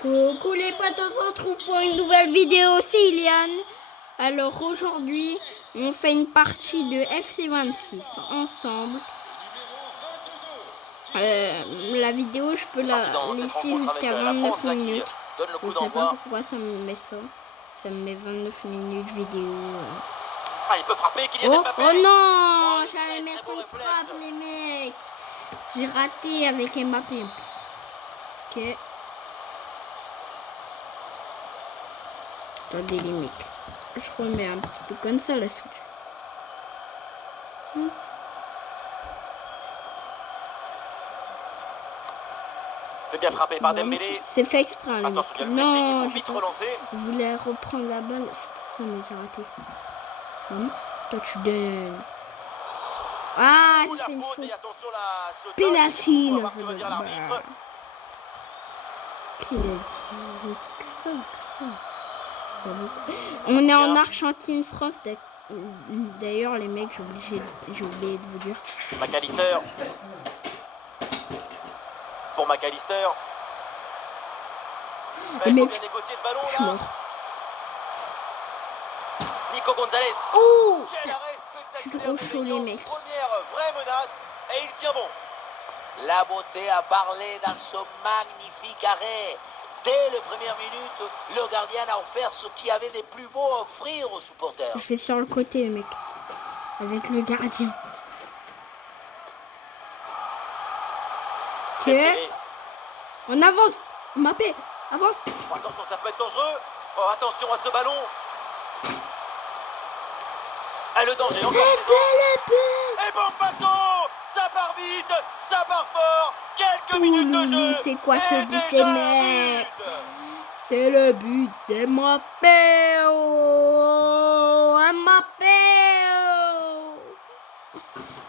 Coucou les potes, on se retrouve pour une nouvelle vidéo, c'est Ilian. Alors aujourd'hui, on fait une partie de FC26 ensemble. La vidéo, je peux la laisser jusqu'à 29 minutes. Je sais pas pourquoi ça me met ça. Ça me met 29 minutes vidéo. Ah, il peut frapper, Kylian Mbappé. Oh non, j'allais mettre une frappe, les mecs. J'ai raté avec Mbappé. Ok. Attendez les mecs. Je remets un petit peu comme ça la soupe. C'est bien frappé par Dembélé. C'est fait exprès les mecs. Non, vite relancer. Je voulais reprendre la balle. C'est pour ça mais j'ai raté. Touchdown. Ah, j'ai fait une faute. Penalty. Qu'il a dit que ça. On est en Argentine, France. D'ailleurs, les mecs, j'ai oublié de vous dire. McAllister. Pour McAllister. Les mecs, bien négocier ce ballon je suis là. mort. Nico Gonzalez. Oh, Quel arrêt spectaculaire trop chaud les mecs. Première vraie menace et il tient bon. La beauté a parlé dans son magnifique arrêt. Dès les premières minutes, le gardien a offert ce qu'il y avait de plus beau à offrir aux supporters. Je vais sur le côté, le mec. Avec le gardien. Ok. On avance. Mbappé, avance. Oh, attention, ça peut être dangereux. Oh, attention à ce ballon. Ah, le danger, encore. Et bon passo. Ça part vite, ça part fort. Quelques minutes de jeu. C'est quoi ce but des mecs? C'est le but de Mbappé.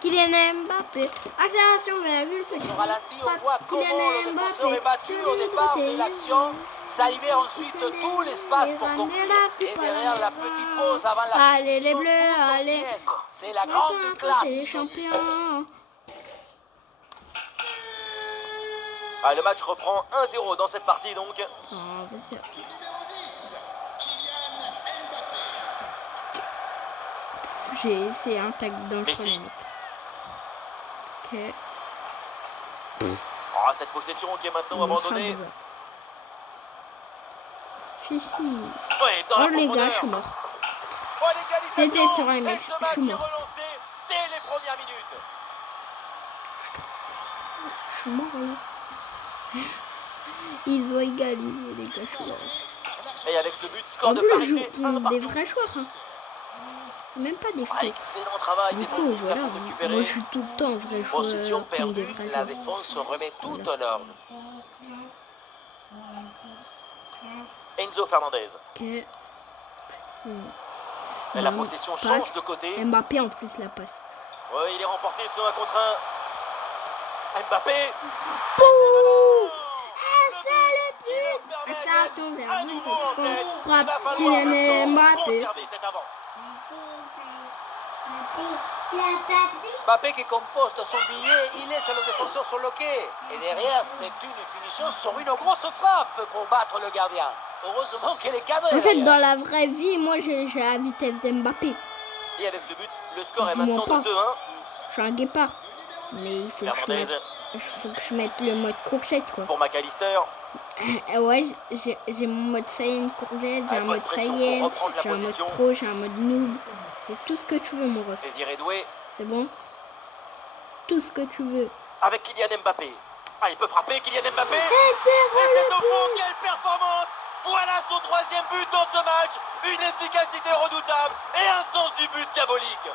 Kylian Mbappé. Accélération, virgule, petit. Au ralenti, on voit comment le défenseur est battu au départ de l'action. Ça libère ensuite tout l'espace pour conclure. Et derrière la petite pause avant la allez les bleus, allez. C'est la grande classe. C'est les champions. Ah, le match reprend 1-0 dans cette partie donc. J'ai essayé un tag dans le Messi. Ok. Oh, cette possession qui est maintenant abandonnée. Si. Ouais, dans Oh la les gars, profondeur. je suis mort. Oh, l'égalisation. C'était sur un mec, Et ce je match suis est mort. relancé dès les premières minutes. Je suis mort là. Ils ont égalisé les gars, je suis mort. Et avec ce but, score En de plus, parité, je joue des vrais joueurs. Hein. C'est même pas des faux. Excellent travail Du coup, défensif voilà. pour récupérer. Moi, je suis tout le temps vrai joueur. Possession Comme des perdue, vrais la joueurs. défense remet tout en ordre. Enzo Fernandez. Ok. Et la possession change de côté. Mbappé en plus la passe. Ouais, il est remporté sur 1 contre 1. Mbappé. Pouh! C'est le but! Attention, vers lui, frappe Kylian Mbappé. Cette avance. Mbappé qui composte son billet, il laisse le défenseur sur le quai. Et derrière, c'est une finition sur une grosse frappe pour battre le gardien. Heureusement qu'elle est cadrée. En fait, dans la vraie vie, moi, j'ai la vitesse d'Mbappé. Et avec ce but, le score est maintenant de 2-1. Je suis un guépard. Mais il faut que je mette le mode courgette, quoi. Pour McAllister. Ouais, j'ai mon mode Saiyan courgette, j'ai un mode Saiyan, j'ai un mode pro, j'ai un mode noob. J'ai tout ce que tu veux, mon ref. Désiré Doué. C'est bon? Tout ce que tu veux. Avec Kylian Mbappé. Ah, il peut frapper Kylian Mbappé. Et c'est au fond, quelle performance! Voilà son 3e but dans ce match. Une efficacité redoutable et un sens du but diabolique.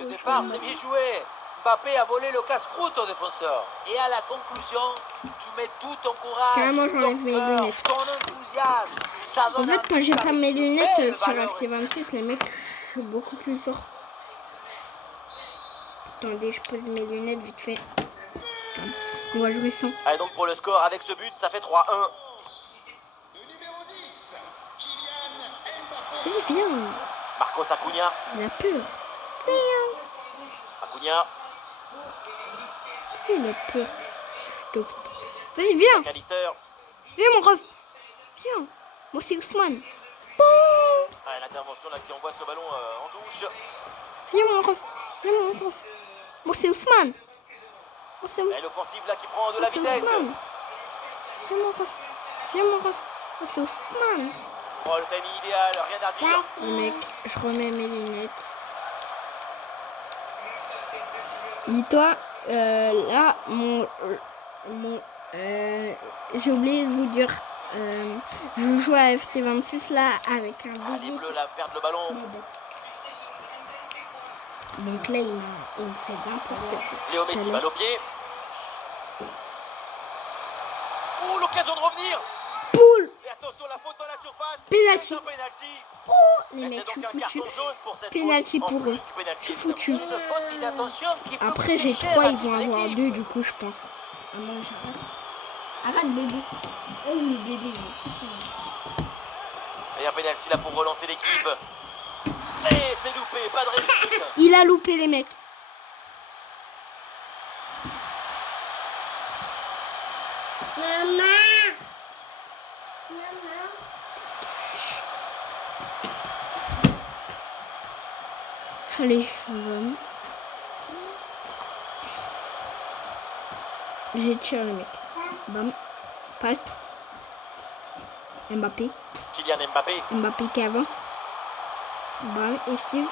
Au départ, c'est bien joué. Mbappé a volé le casse-croûte au défenseur. Et à la conclusion, tu mets tout ton courage, carrément, ton j'enlève mes cœur, lunettes. ton enthousiasme. Ça En donne fait, quand j'ai pas mes lunettes belle sur valeur FC26, les mecs, je suis beaucoup plus fort. Attendez, je pose mes lunettes vite fait. On va jouer sans. Allez, donc pour le score, avec ce but, ça fait 3-1. Vas-y, viens. Marcos Acuna. Il a peur. Acuna. Il a peur. Vas-y, viens. McAllister. Viens, mon ref. Viens. Moi, c'est Ousmane. Boum. Ah, l'intervention là qui envoie ce ballon en touche. Viens, mon ref. Viens, mon ref. Moi, c'est Ousmane. Moi, c'est Et l'offensive là qui prend de la vitesse. Ousmane. Viens, mon ref. Viens, mon ref. Moi, c'est Ousmane. Oh, le timing idéal, rien à dire. Le mec, je remets mes lunettes. Dis-toi, là, j'ai oublié de vous dire, je joue à FC26 là avec un Ah, les bébé. Bleus là perdent le ballon. Donc là, il me fait n'importe quoi. Léo Messi, balle au pied. Oh, l'occasion de revenir. Poule. Et attention, la faute dans la surface. Penalty. C'est un penalty. Oh, les Et mecs, c'est je suis donc un foutu. carton jaune pour cette Penalty faute, en pour plus eux. du penalty, Je suis foutu. Une faute d'inattention qui peut Après, j'ai coûter 3, cher à ils vont toute avoir l'équipe. 2, du coup, je pense. Ah, moi, j'arrête. Arrête, bébé. Oh, le bébé. Et un penalty là pour relancer l'équipe. Et c'est loupé, pas de réussite. Il a loupé, les mecs. Allez, j'ai tiré le mec. Bam. Passe. Mbappé. Kylian Mbappé. Mbappé qui avance. Bam. Esquive.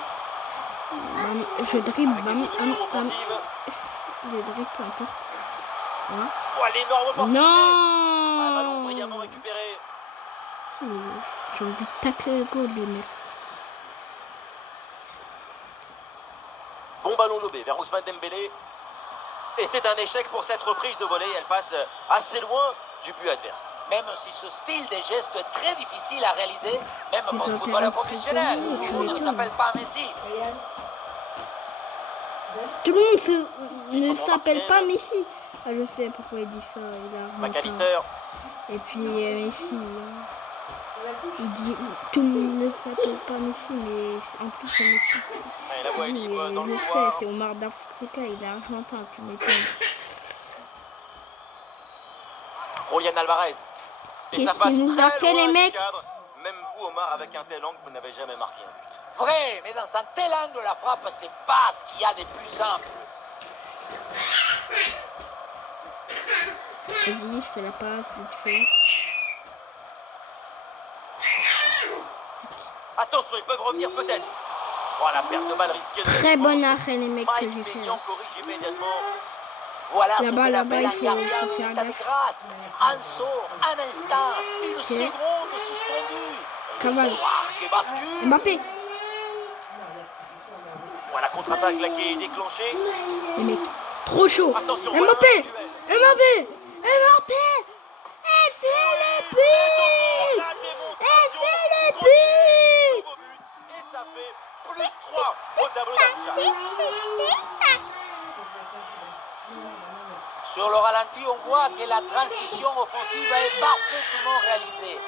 Bam. Je dribble. Avec Bam. des Bam. solutions Bam. offensives. Je dribble, peu importe. Voilà. Oh, l'énorme opportunité. Ah, ballon Non. brillamment récupéré. Si, j'ai envie de tacler le goal, les mecs. Bon ballon lobé vers Ousmane Dembélé. Et c'est un échec pour cette reprise de volée. Elle passe assez loin du but adverse. Même si ce style de geste est très difficile à réaliser, même Ils pour ont le footballeur intérêt à professionnel, préparer, tout tu le monde ne m'étonnes. s'appelle pas Messi. Tout le monde ne s'appelle pas Messi. Ah, je sais pourquoi il dit ça. Il a McAllister. Et puis Messi. Il dit tout le monde ne s'appelle pas Messi, mais en plus c'est Messi. Et la voie est libre dans Je le sais, couloir. c'est Omar Dafseka, il est argentin, tu m'étonnes. Julian Alvarez. Et Qu'est-ce ça passe qu'il nous a très fait, loin les du mecs? cadre. Même vous, Omar, avec un tel angle, vous n'avez jamais marqué un but. Vrai, mais dans un tel angle, la frappe, c'est pas ce qu'il y a de plus simple. Vas-y, je fais la passe, vite fait. Attention, ils peuvent revenir peut-être. Oh, la perte de balle risquée. Très bon arrêt, les mecs, que j'ai Mike fait. Maignan corrige immédiatement. Voilà ce Là-bas, que là-bas, l'appelle il un faut gardien faire en état de gaffe. grâce. Un saut, un instant, une seconde suspendue. Cavale. Qui bascule. Mbappé, Voilà, contre-attaque là qui est déclenchée. les mecs, trop chaud. Attention, voilà Mbappé, un duel. Mbappé, Mbappé. Et c'est le but. La Et démonstration c'est le continue. but. Nouveau but. Et ça fait plus 3 au tableau d'affichage. Sur le ralenti, on voit que la transition offensive est parfaitement réalisée.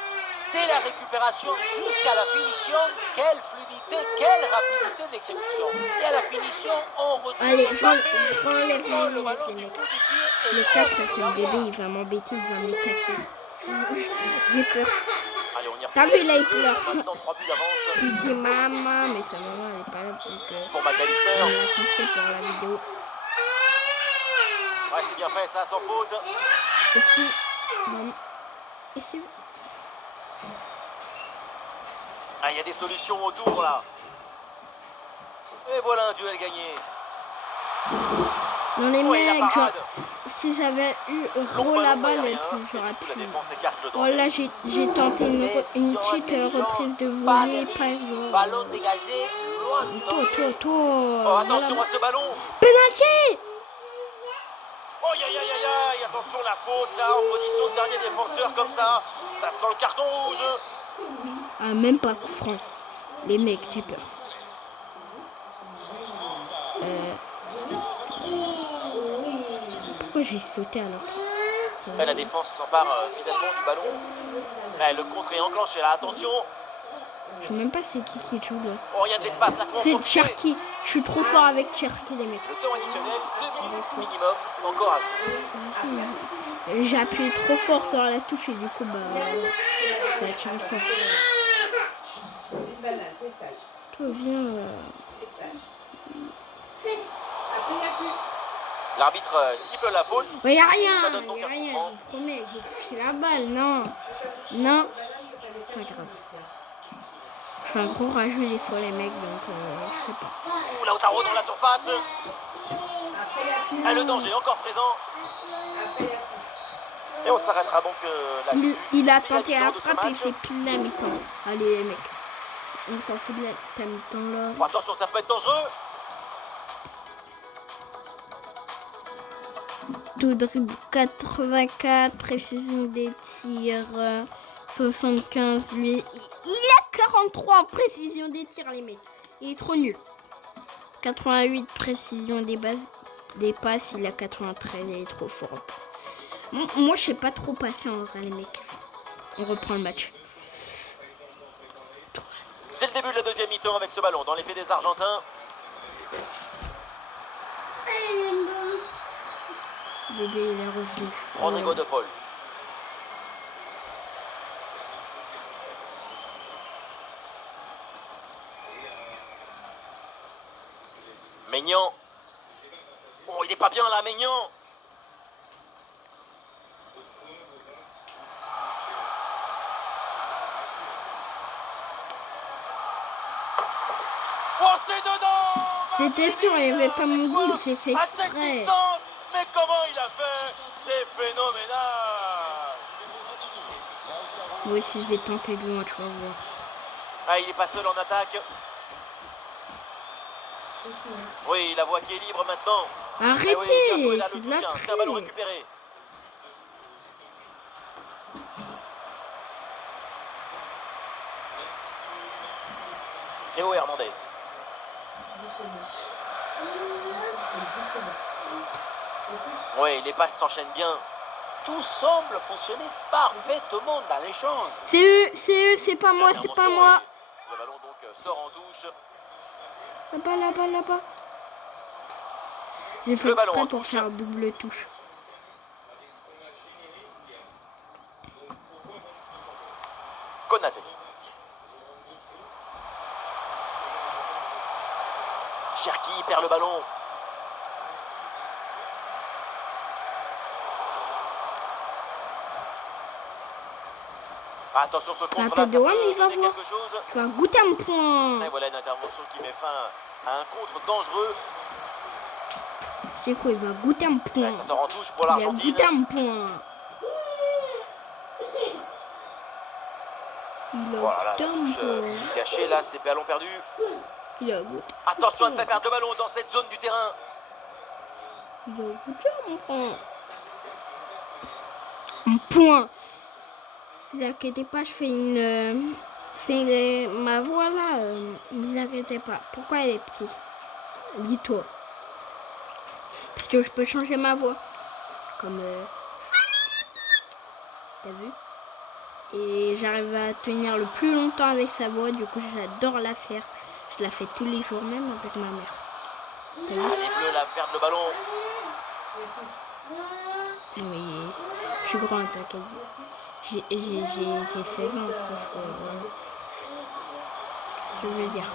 Dès la récupération jusqu'à la finition, quelle fluidité, quelle rapidité d'exécution. Et à la finition, on retrouve Allez, Mbappé, j'enlève prend les le ballon lunettes, du les bout mecs. du pied et Le hop, cache parce que le bébé il va m'embêter, il va me les casser. J'ai peur. Allez, on y T'as retourne. vu là, il pleure. Maintenant 3 buts d'avance Il dit maman, mais sa maman elle est pas là donc pour on McAllister. l'a conseillé pour la vidéo. Ouais, c'est bien fait, ça sans faute. Est-ce que maman, est-ce que Ah, il y a des solutions autour là. Et voilà un duel gagné. non les Oh, et la mecs, genre, parade. si j'avais eu Long Ro ballon là-bas, aérien. j'aurais Et pu. du coup, la défense écarte le Oh danger. là j'ai tenté une petite reprise de volée, pas ballon dégagé, loin du danger. Oh, attention à ce ballon. Penalty. Oh, aïe, aïe, aïe, aïe. Attention, la faute là, en position de dernier défenseur comme ça. Ça sent le carton rouge. Ah, même pas coup franc. Les mecs, j'ai peur. Pourquoi j'ai sauté alors Et la défense s'empare finalement du ballon. Le contre est enclenché là, attention. Je sais même pas c'est qui joue là. Oh, il y a de l'espace là, faut en C'est profiter. Cherki. Je suis trop fort avec Cherki, les mecs. Le temps additionnel, 2 minutes minimum encore à jouer. J'ai appuyé trop fort sur la touche et du coup, bah, ça a tiré fort. Une banane, t'es sage. Toi, viens. T'es sage. Après, il n'y a plus. L'arbitre siffle la faute. Ouais, y'a Ça rien, donne donc y'a un rien, coup je vous promets, j'ai touché la balle, non. Non, pas grave. Je suis un gros rageux des fois, les mecs, donc je sais pas. Ouh, Lautaro dans la surface. Après, il n'y a plus. Et le danger encore présent. Après, il n'y a plus. Et on s'arrêtera donc là-dessus. Il a C'est tenté la la mi-temps de ce frappe et match. c'est pile la mi-temps. Allez, les mecs, on s'en fout de ta mi-temps là. Oh, attention, ça peut être dangereux. Tout dribble 84, précision des tirs 75, lui. Il a 43 en précision des tirs, les mecs. Il est trop nul. 88 précision des passes, il a 93, il est trop fort. Moi, je sais pas trop passer en vrai, les mecs. On reprend le match. C'est le début de la deuxième mi-temps avec ce ballon dans les pieds des Argentins. Bébé, il est revenu. Rodrigo de Paul. Maignan. Oh, il est pas bien là, Maignan. Oh, c'est dedans. C'était sûr, il n'y avait pas mon goût, j'ai fait À cette exprès. distance. Mais comment il a fait? C'est phénoménal. Moi aussi, je vais tenter de loin, tu vas voir. Ah, il est pas seul en attaque. Oui, la voie qui est libre maintenant. Arrêtez, Eh oui, bien joué, là, le c'est de la soutien. C'est un ballon triche. récupéré. Théo Hernandez. Oui, les passes s'enchaînent bien. Tout semble fonctionner parfaitement dans l'échange. C'est eux, c'est pas moi, c'est pas moi. Le ballon donc sort en touche. Là-bas, là-bas, là-bas. J'ai fait Le ballon exprès en pour touche. faire double touche. Konaté. Cherki perd le ballon. Attention, ce contre La là, tête ça de peut Wam, il va donner voir. quelque chose. Tu vas goûter un point. Et voilà une intervention qui met fin à un contre dangereux. C'est quoi, il va goûter un point. Ouais, ça sort en touche pour Il a l'Argentine. goûté un point. Il a Voilà, la goûté un touche point. gâchée là, c'est ballon perdu. Il a goûté. Attention à ne pas perdre le ballon dans cette zone du terrain. Il a goûté un point. Un point. Ne vous inquiétez pas, je fais ma voix là. Ne vous inquiétez pas. Pourquoi elle est petite? Dis-toi. Parce que je peux changer ma voix. Comme... T'as vu? Et j'arrive à tenir le plus longtemps avec sa voix. Du coup, j'adore la faire. Je la fais tous les jours, même avec ma mère. T'as vu? Ah, les Bleus là perdent le ballon. Non mais... Je suis grand, t'inquiète. J'ai 16 ans, sauf que... Qu'est-ce que je veux dire?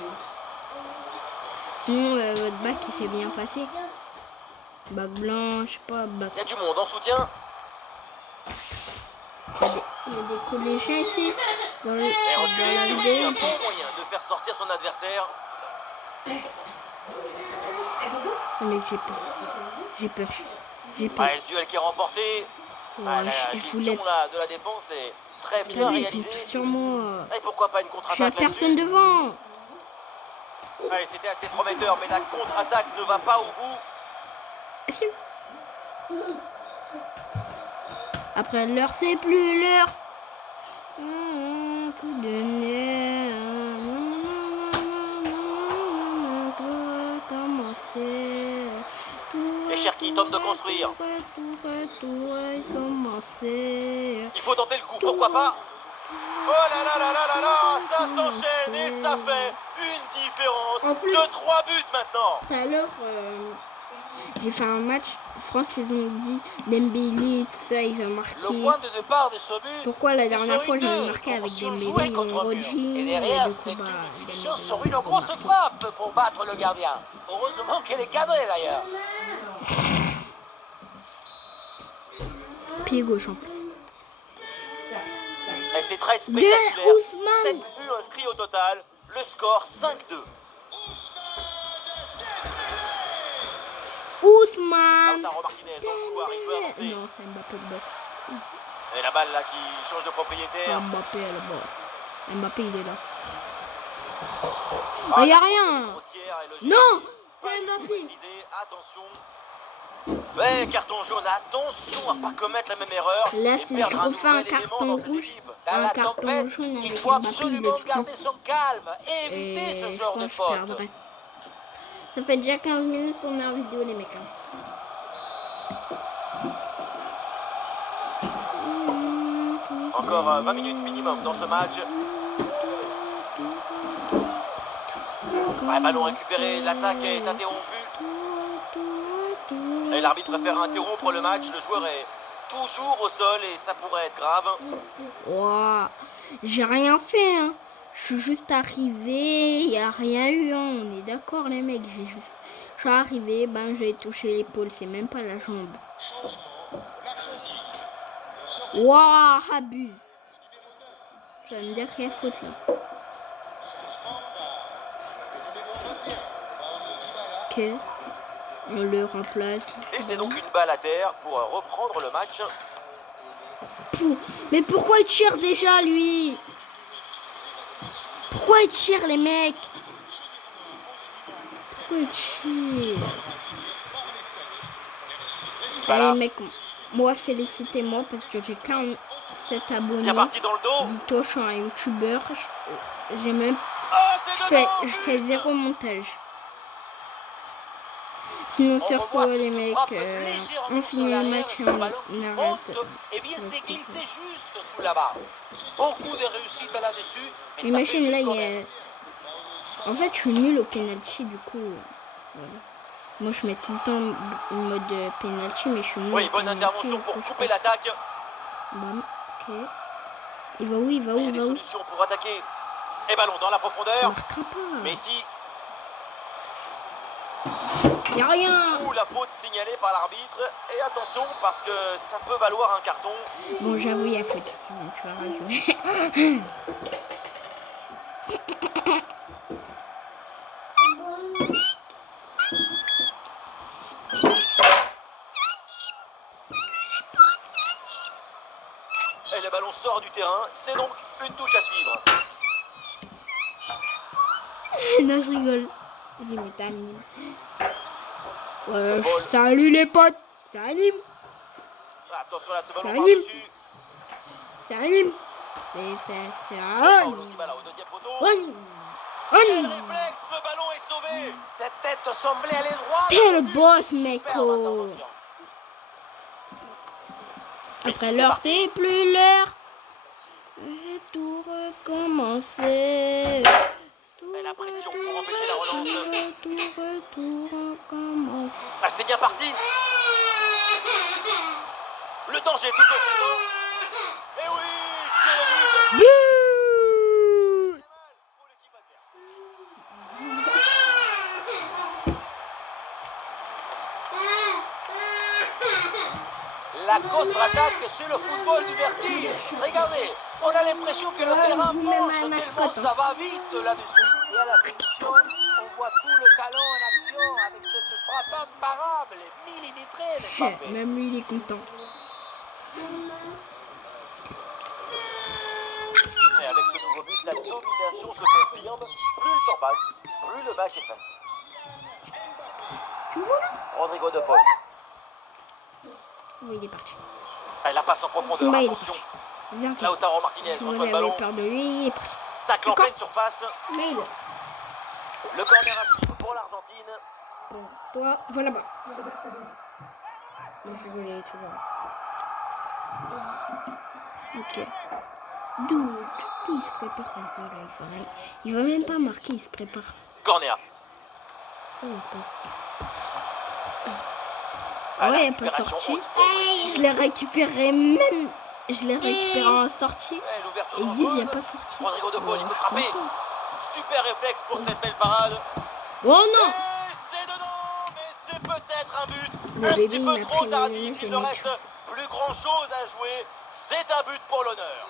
Sinon, votre bac, il s'est bien passé. Bac blanc, je sais pas, bac... Il y a du monde en soutien. Il y a des collégiens ici, dans Et reculer, la c'est aussi vidéo. un bon moyen de faire sortir son adversaire. Mais j'ai peur. J'ai peur. J'ai peur. Ah, le duel qui est remporté. Ah, la Je voulais... gestion là, de la défense est très T'as bien vu, ils sont réalisée. tous sur moi. Et pourquoi pas une Je suis à contre-attaque personne là-dessus? devant. Allez, c'était assez prometteur, mais la contre-attaque ne va pas au bout. Ah, si. Après l'heure, c'est plus l'heure. Coup de nerf. Pour commencer. Et Cherki tente de construire. Commencer. Il faut tenter le coup, pourquoi pas? Oh là là là là là là, ça s'enchaîne et ça fait une différence En plus- de 3 buts maintenant. Tout à l'heure, J'ai fait un match, France, ils ont dit Dembélé, tout ça, il va marquer. Le point de départ de ce but, Pourquoi la c'est dernière sur fois une j'avais deux. marqué avec Attention, Dembélé, jouer ils contre ont le mur. Rodri, Et et derrière, du coup, c'est bah, une punition Dembélé, sur une ils ont grosse marqué. frappe pour battre le gardien. Heureusement qu'elle est cadrée d'ailleurs. Pied gauche en plus. Et c'est très De spectaculaire. 7 Ousmane. buts inscrits au total. Le score 5-2. Ousmane. Lautaro Martinez dans le couloir, il peut avancer. Non, c'est Mbappé le boss. Et la balle là qui change de propriétaire. Mbappé le boss. Mbappé, il est là. Ah, y a rien. grossière et le jeu Non, est c'est pas du tout Mbappé. maîtrisé. Attention. Ouais, carton jaune. Attention à pas commettre la même erreur. Là, et si perdre je refais un nouvel élément carton dans cette rouge, équipe. Dans un la carton tempête, jaune il avec faut Mbappé, il absolument explose. garder son calme, éviter Et ce je genre pense de que je faute. perdrai. Ça fait déjà 15 minutes qu'on est en vidéo, les mecs. Hein. Encore 20 minutes minimum dans ce match. Ouais, ballon récupéré, l'attaque est interrompue. Et l'arbitre préfère interrompre le match. Le joueur est toujours au sol et ça pourrait être grave. Wow. J'ai rien fait. Hein. Je suis juste arrivé. Il n'y a rien eu. Hein. On est d'accord, les mecs. Je suis arrivé. Ben, j'ai touché l'épaule. C'est même pas la jambe. Waouh, abuse. Je vais me dire qu'il y a faute là. Ok. On le remplace. Et c'est donc une balle à terre pour reprendre le match. Mais pourquoi il tire déjà, lui? Pourquoi il tire, les mecs? Pourquoi il tire? Voilà. Allez, mec, moi, félicitez-moi parce que j'ai 47 abonnés. Bien parti dans le dos. Dis-toi, je suis un youtubeur. J'ai même... Ah, Je fais 0 montage. Sinon, sur ce, les mecs, on finit le match et on arrête. Et bien, c'est glissé juste sous la barre. Beaucoup de réussite là-dessus. Imagine, là, il y a... En fait, je suis nul au penalty, du coup. Voilà. Moi, je mets tout le temps en mode penalty, mais je suis nul. Oui, bonne intervention pour couper l'attaque. Bam, ok. Il va où? Il va où? Il y a Il des va où? solutions pour attaquer. Et ballon dans la Il profondeur. marquera pas. Messi. Il n'y a rien. Ou la faute signalée par l'arbitre. Et attention parce que ça peut valoir un carton. Bon, j'avoue, il y a faute. C'est bon, tu vas rejouer. Et le ballon sort du terrain. C'est donc une touche à suivre. Non, je rigole. J'ai mis ta mine. Salut les potes. Salut. Attention là, ce ballon Ça anime. par-dessus. Salut. C'est un. Paolo Dybala au deuxième poteau. On. Quel réflexe, le ballon est sauvé. Cette tête semblait aller droit. T'es le boss, mec. Superbe intervention. Après l'heure, c'est plus l'heure. Et tout recommencer. Et la pression pour empêcher la relance. Tout recommencer. Ah, c'est bien parti. Le danger est toujours présent. Et oui, c'est le but. But. Pour l'équipe adverse. La contre-attaque, c'est le football du vertige. Regardez, on a l'impression que le terrain vous mettez ma penche tellement mascotte, hein. ça va vite là-dessus. Et à la finition, on voit tout le talent en action avec cette frappe imparable et millimétrée de Mbappé. Même lui, il est content. Et avec ce nouveau but, la domination se confirme. Plus le temps passe, plus le match est facile. Tu me vois là? Rodrigo de Paul. Oui, il est parti. Elle la passe en profondeur. Simba, il est Attention. parti. Viens, Lautaro Martinez Vous reçoit le avez ballon. peur de lui, il est parti. Tacle en D'accord. pleine surface. Mais il est. Le corner à suivre pour l'Argentine. Bon, toi, va là-bas. Moi, je voulais toujours. Ok. D'où il se prépare comme ça, là. Il va même pas marquer, il se prépare. Corner. Ça va pas. À la Ouais, pas récupération sorti. haute pour Brittany. Je l'ai récupéré même. Je l'ai récupéré en sortie. Ouais, l'ouverture Et il dit, il dangereuse. est pas sorti. Rodrigo de Paul, il Ouais, peut frapper. attends. Super réflexe pour cette belle parade. Oh non! Et c'est dedans, mais c'est peut-être un but. Le Un bébé, petit il peu m'a trop pris les tardif, lunettes, il les ne mecs. reste plus grand chose à jouer. C'est un but pour l'honneur.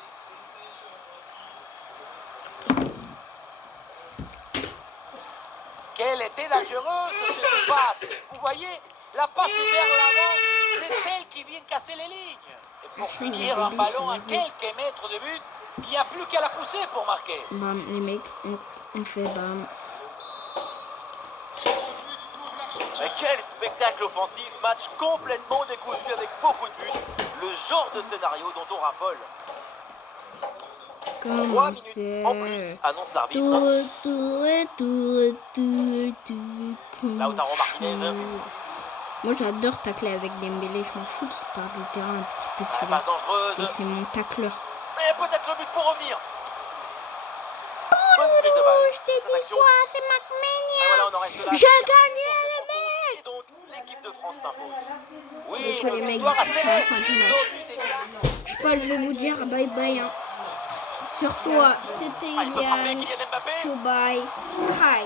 Quelle était dangereuse cette passe. Vous voyez, la passe vers l'avant, c'est elle qui vient casser les lignes. Et pour finir, un ballon à quelques mètres de but, il n'y a plus qu'à la pousser pour marquer. Bam, les mecs, on fait bam. Mais quel spectacle offensif, match complètement décousu avec beaucoup de buts. Le genre de scénario dont on raffole. 3 Comment minutes en plus, c'est? annonce l'arbitre. Lautaro Martinez. Moi j'adore tacler avec Dembélé, je m'en fous qu'il part du terrain un petit peu La sur passe dangereuse. c'est mon tacleur. Et peut-être le but pour revenir. Bonne prise de balle. Je t'ai Cette dit action. quoi, c'est Et Macmania. voilà, on en reste là. J'ai gagné les mecs. Et donc, l'équipe de France s'impose. Oui, Donc, les une mecs, victoire à c'est la serrer. fin du match. Je sais pas, je vais vous dire bye bye. Hein. Sur soi, c'était Ah, il peut frapper Ilian. Kylian Mbappé. Choubai, Kai.